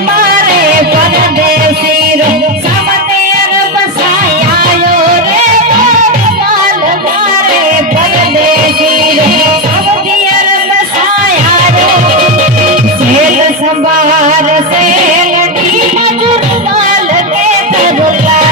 મારે પરદેશી રો સાવતિયર બસાયો રે માલ મારે પરદેશી રો સાવતિયર બસાયો સેલ સંભાર સેલ કી મજૂર માલ કે તબલા